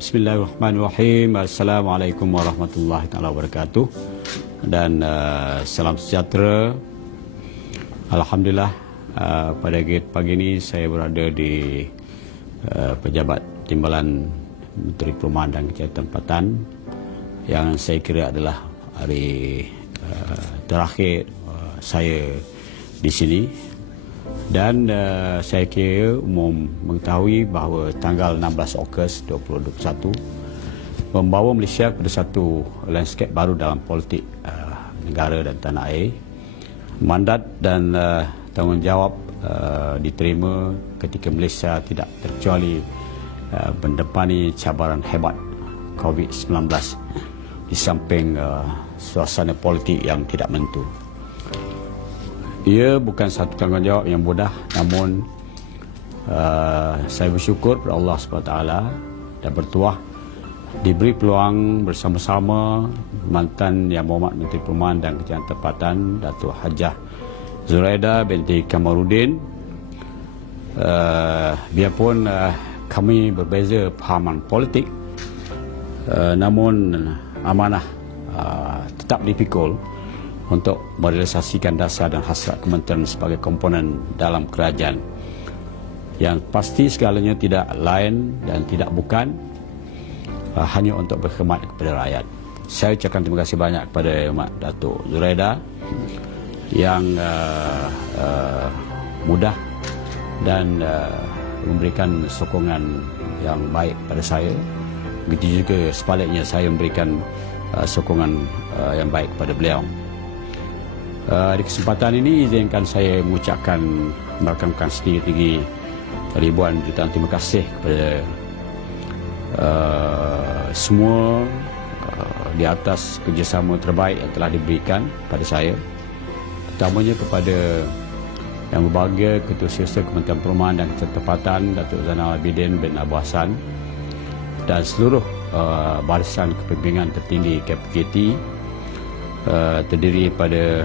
Bismillahirrahmanirrahim. Assalamualaikum warahmatullahi wabarakatuh. Dan salam sejahtera. Alhamdulillah, pada pagi ini saya berada di Pejabat Timbalan Menteri Perumahan dan Kerjaya Tempatan, yang saya kira adalah hari terakhir saya di sini. Dan saya kira umum mengetahui bahawa tanggal 16 Ogos 2021 membawa Malaysia kepada satu landscape baru dalam politik negara dan tanah air. Mandat dan tanggungjawab diterima ketika Malaysia tidak terkecuali mendepani cabaran hebat COVID-19 di samping suasana politik yang tidak menentu. Ia bukan satu tanggungjawab yang mudah, namun saya bersyukur kepada Allah SWT dan bertuah diberi peluang bersama-sama mantan Yang Berhormat Menteri Perumahan dan Kerjaya Tempatan Datuk Hajah Zuraida binti Kamarudin. Biarpun kami berbeza pahaman politik, namun amanah tetap dipikul untuk merealisasikan dasar dan hasrat kementerian sebagai komponen dalam kerajaan. Yang pasti segalanya tidak lain dan tidak bukan hanya untuk berkhidmat kepada rakyat. Saya ucapkan terima kasih banyak kepada Mak Datuk Zuraida yang mudah dan memberikan sokongan yang baik pada saya. Begitu juga sebaliknya, saya memberikan sokongan yang baik kepada beliau. Di kesempatan ini izinkan saya mengucapkan merakamkan setinggi-tinggi ribuan jutaan terima kasih kepada semua di atas kerjasama terbaik yang telah diberikan pada saya, terutamanya kepada Yang Berbahagia Ketua Siasat Kementerian Perumahan dan Kerjaya Tempatan Datuk Zainal Abidin bin Abu Hassan dan seluruh barisan kepimpinan tertinggi KPKT, terdiri pada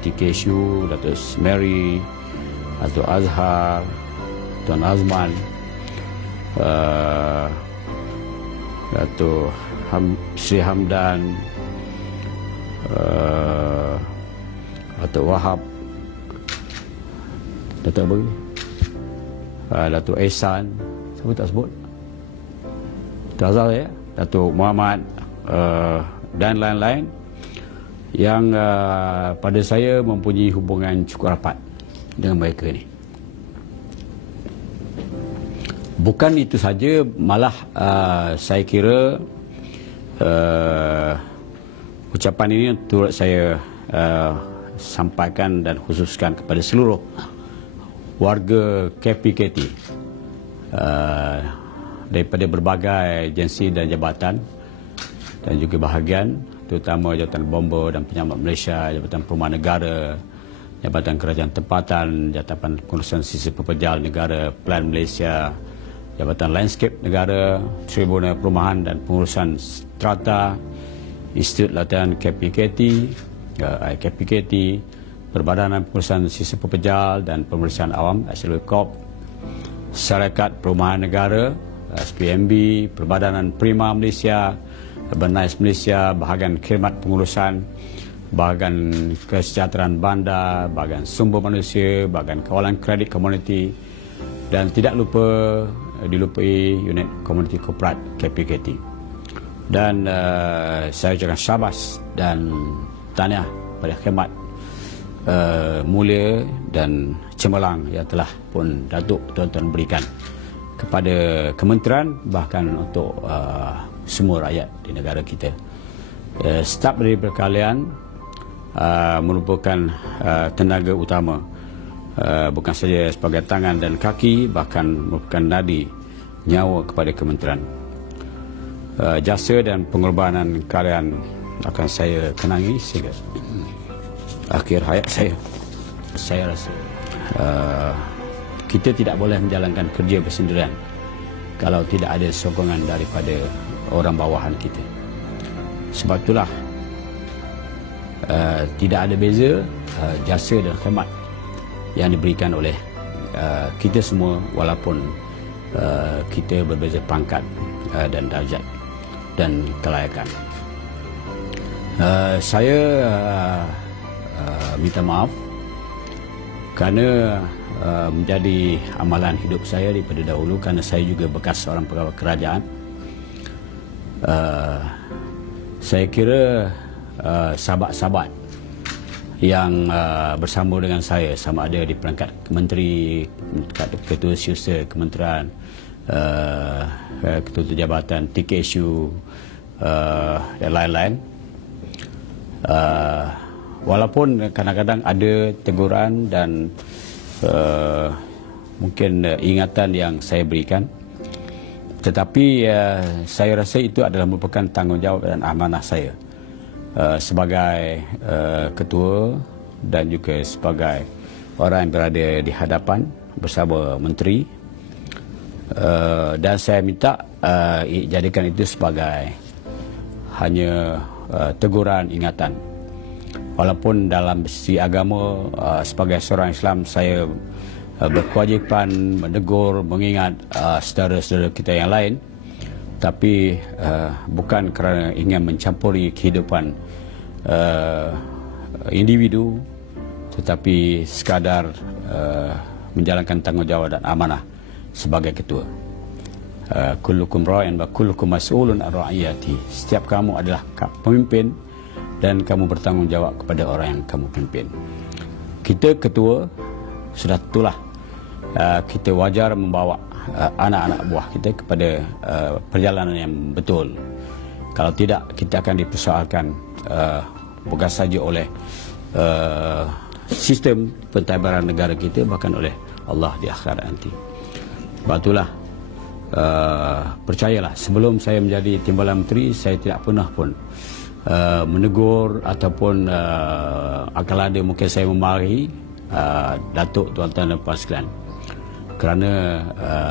TKSU, Datuk Mary, Datuk Azhar, Tuan Azman, Datuk Sri Hamdan, Datuk Wahab, Datuk apa ni? Datuk Ehsan, siapa tak sebut? Datuk Azhar ya, Datuk Muhammad dan lain-lain yang pada saya mempunyai hubungan cukup rapat dengan mereka ni. Bukan itu saja, malah saya kira ucapan ini turut saya sampaikan dan khususkan kepada seluruh warga KPKT daripada berbagai agensi dan jabatan dan juga bahagian, terutama Jabatan Bomba dan Penyelamat Malaysia, Jabatan Perumahan Negara, Jabatan Kerajaan Tempatan, Jabatan Pengurusan Sisi Pepejal Negara, Plan Malaysia, Jabatan Landscape Negara, Tribunal Perumahan dan Pengurusan Strata, Institut Latihan KPKT, KPKT, Perbadanan Pengurusan Sisi Pepejal dan Pemeriksaan Awam, SLW-Corp, Syarikat Perumahan Negara, SPMB, Perbadanan Prima Malaysia, Urbanized Malaysia, bahagian khidmat pengurusan, bahagian kesejahteraan bandar, bahagian sumber manusia, bahagian kawalan kredit komuniti, dan tidak dilupai unit komuniti korporat KPKT. Dan saya ucapkan syabas dan tahniah pada khidmat mulia dan cemerlang yang telah pun Datuk tuan-tuan berikan kepada kementerian, bahkan untuk semua rakyat di negara kita. Staf dari kalian merupakan tenaga utama, bukan saja sebagai tangan dan kaki, bahkan merupakan nadi nyawa kepada kementerian. Jasa dan pengorbanan kalian akan saya kenangi sehingga akhir hayat saya. Saya rasa kita tidak boleh menjalankan kerja bersendirian kalau tidak ada sokongan daripada orang bawahan kita. Sebab itulah tidak ada beza jasa dan khidmat yang diberikan oleh kita semua, walaupun kita berbeza pangkat dan darjat dan kelayakan. Saya minta maaf kerana menjadi amalan hidup saya daripada dahulu, kerana saya juga bekas seorang pegawai kerajaan. Saya kira sahabat-sahabat yang bersama dengan saya, sama ada di pelangkat menteri, ketua setiausaha kementerian, ketua jabatan, TKSU dan lain-lain, walaupun kadang-kadang ada teguran dan mungkin ingatan yang saya berikan, tetapi saya rasa itu adalah merupakan tanggungjawab dan amanah saya sebagai ketua dan juga sebagai orang yang berada di hadapan bersama menteri, dan saya minta jadikan itu sebagai hanya teguran, ingatan. Walaupun dalam sisi agama, sebagai seorang Islam, saya berkewajipan menegur, mengingat saudara-saudara kita yang lain, tapi bukan kerana ingin mencampuri kehidupan individu, tetapi sekadar menjalankan tanggungjawab dan amanah sebagai ketua. Kullukum ra'in wa kullukum mas'ulun an ra'iyati. Setiap kamu adalah pemimpin dan kamu bertanggungjawab kepada orang yang kamu pimpin. Kita ketua, sudah tentulah kita wajar membawa anak-anak buah kita kepada perjalanan yang betul. Kalau tidak, kita akan dipersoalkan bukan saja oleh sistem pentadbiran negara kita, bahkan oleh Allah di akhirat nanti. Sebab itulah, percayalah, sebelum saya menjadi timbalan menteri, saya tidak pernah pun menegur ataupun akalada mungkin saya memarahi datuk, tuan-tuan dan puan sekalian, kerana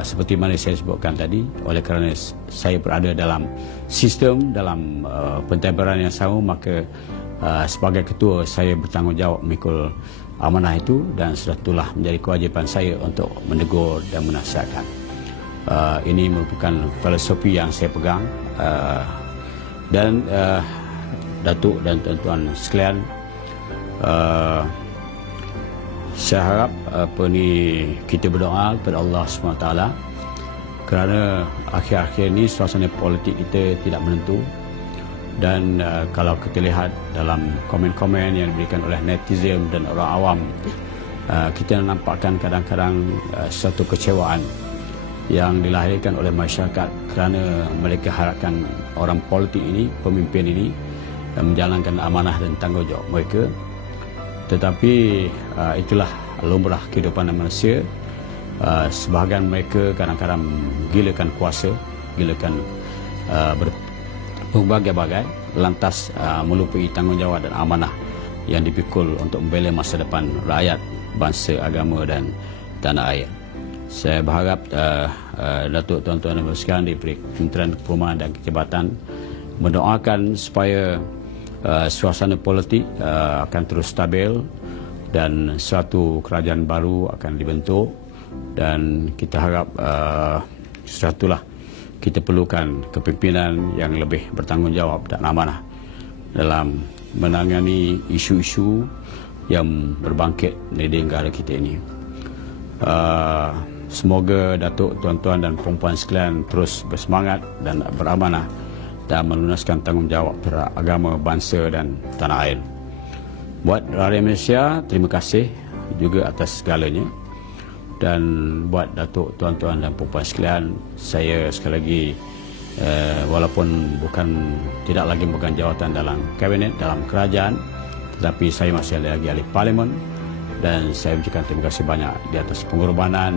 seperti mana saya sebutkan tadi, oleh kerana saya berada dalam sistem, dalam pentadbiran yang sama, maka sebagai ketua saya bertanggungjawab memikul amanah itu, dan sudah itulah menjadi kewajipan saya untuk menegur dan menasihatkan. Ini merupakan filosofi yang saya pegang, dan datuk dan tuan-tuan sekalian, saya harap kita berdoa kepada Allah SWT, kerana akhir-akhir ini suasana politik kita tidak menentu, dan kalau kita lihat dalam komen-komen yang diberikan oleh netizen dan orang awam, kita nampakkan kadang-kadang satu kecewaan yang dilahirkan oleh masyarakat kerana mereka harapkan orang politik ini, pemimpin ini, menjalankan amanah dan tanggungjawab mereka. Tetapi itulah lumrah kehidupan manusia. Sebahagian mereka kadang-kadang gilakan kuasa, gilakan berbagai-bagai, lantas melupai tanggungjawab dan amanah yang dipikul untuk membela masa depan rakyat, bangsa, agama dan tanah air. Saya berharap datuk, tuan-tuan dan puan sekalian di Kementerian Perumahan dan Jabatan mendoakan supaya suasana politik akan terus stabil dan suatu kerajaan baru akan dibentuk, dan kita harap sudah itulah kita perlukan kepimpinan yang lebih bertanggungjawab dan amanah dalam menangani isu-isu yang berbangkit di negara kita ini. Semoga datuk, tuan-tuan dan puan sekalian terus bersemangat dan beramanah dan melunaskan tanggungjawab terhadap agama, bangsa dan tanah air. Buat rakyat Malaysia, terima kasih juga atas segalanya. Dan buat datuk, tuan-tuan dan puan sekalian, saya sekali lagi walaupun tidak lagi memegang jawatan dalam kabinet, dalam kerajaan, tetapi saya masih lagi ahli parlimen, dan saya ucapkan terima kasih banyak di atas pengorbanan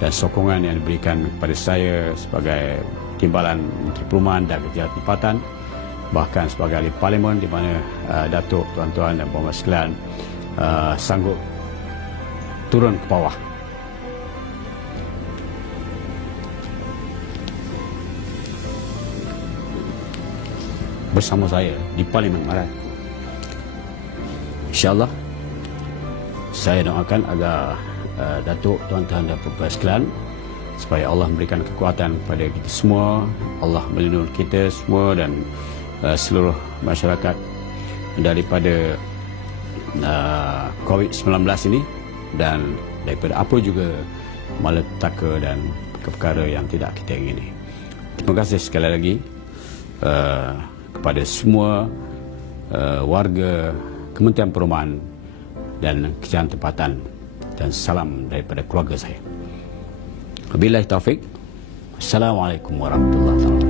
dan sokongan yang diberikan kepada saya sebagai timbalan Menteri Perumahan dan Kejahatan Tempatan, bahkan sebagai ahli parlimen, di mana datuk, tuan-tuan dan puan sekalian sanggup turun ke bawah bersama saya di Parlimen Maran. InsyaAllah saya doakan agar datuk, tuan-tuan dan puan sekalian supaya Allah memberikan kekuatan kepada kita semua, Allah melindungi kita semua dan seluruh masyarakat daripada COVID-19 ini, dan daripada apa juga malapetaka dan perkara yang tidak kita ingini. Terima kasih sekali lagi kepada semua warga Kementerian Perumahan dan Kejahatan Tempatan, dan salam daripada keluarga saya. Wabillahi taufik. Assalamualaikum warahmatullahi wabarakatuh.